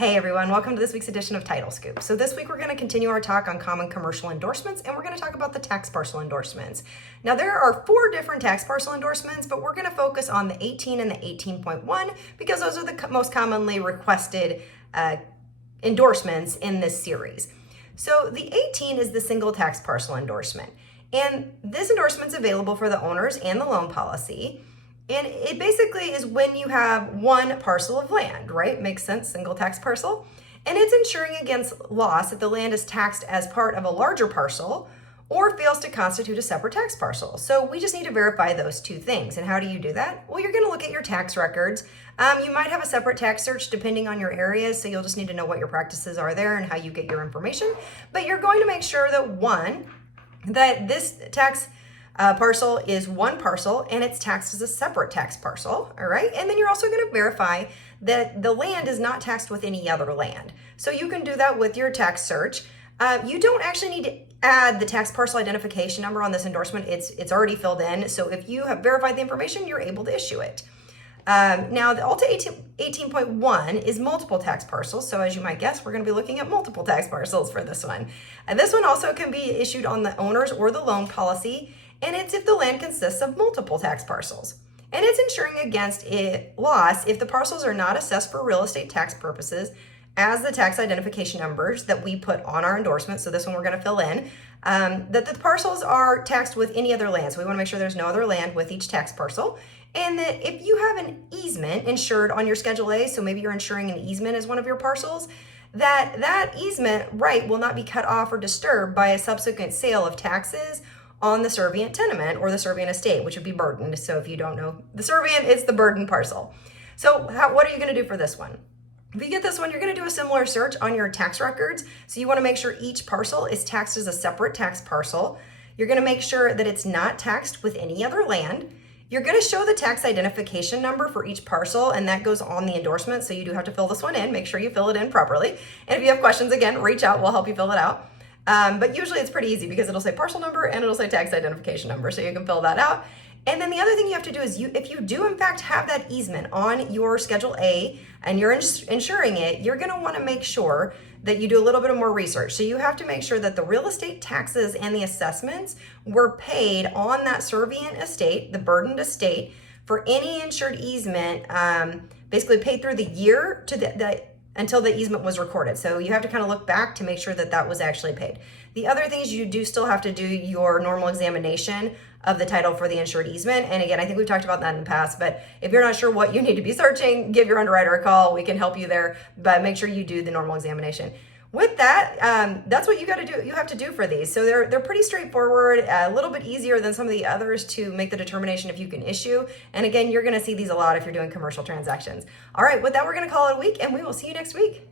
Hey everyone, welcome to this week's edition of Title Scoop. So this week we're going to continue our talk on common commercial endorsements, and we're going to talk about the tax parcel endorsements. Now there are 4 different tax parcel endorsements, but we're going to focus on the 18 and the 18.1 because those are the most commonly requested endorsements in this series. So the 18 is the single tax parcel endorsement, and this endorsement is available for the owners and the loan policy. And it basically is when you have one parcel of land, right? Makes sense, single tax parcel. And it's ensuring against loss if the land is taxed as part of a larger parcel or fails to constitute a separate tax parcel. So we just need to verify those 2 things. And how do you do that? Well, you're going to look at your tax records. You might have a separate tax search depending on your area, so you'll just need to know what your practices are there and how you get your information. But you're going to make sure that this tax parcel is one parcel and it's taxed as a separate tax parcel, all right? And then you're also going to verify that the land is not taxed with any other land. So you can do that with your tax search. You don't actually need to add the tax parcel identification number on this endorsement. It's already filled in. So if you have verified the information, you're able to issue it. Now the Alta 18.1 is multiple tax parcels. So as you might guess, we're going to be looking at multiple tax parcels for this one. And this one also can be issued on the owner's or the loan policy. And it's if the land consists of multiple tax parcels. And it's ensuring against loss if the parcels are not assessed for real estate tax purposes as the tax identification numbers that we put on our endorsement. So this one we're going to fill in, that the parcels are taxed with any other land. So we want to make sure there's no other land with each tax parcel. And that if you have an easement insured on your Schedule A, so maybe you're insuring an easement as one of your parcels, that easement right will not be cut off or disturbed by a subsequent sale of taxes on the servient tenement or the servient estate, which would be burdened. So if you don't know the servient, it's the burdened parcel. So what are you going to do for this one? If you get this one, you're going to do a similar search on your tax records. So you want to make sure each parcel is taxed as a separate tax parcel. You're going to make sure that it's not taxed with any other land. You're going to show the tax identification number for each parcel, and that goes on the endorsement. So you do have to fill this one in. Make sure you fill it in properly. And if you have questions, again, reach out. We'll help you fill it out. But usually it's pretty easy because it'll say parcel number and it'll say tax identification number, so you can fill that out. And then the other thing you have to do is if you do in fact have that easement on your Schedule A and you're insuring it, you're going to want to make sure that you do a little bit of more research. So you have to make sure that the real estate taxes and the assessments were paid on that servient estate, the burdened estate, for any insured easement, basically paid through the year to until the easement was recorded. So you have to kind of look back to make sure that that was actually paid. The other thing is you do still have to do your normal examination of the title for the insured easement. And again, I think we've talked about that in the past, but if you're not sure what you need to be searching, give your underwriter a call. We can help you there, but make sure you do the normal examination. With that, that's what you got to do. You have to do for these. So they're pretty straightforward, a little bit easier than some of the others to make the determination if you can issue. And again, you're going to see these a lot if you're doing commercial transactions. All right, with that, we're going to call it a week, and we will see you next week.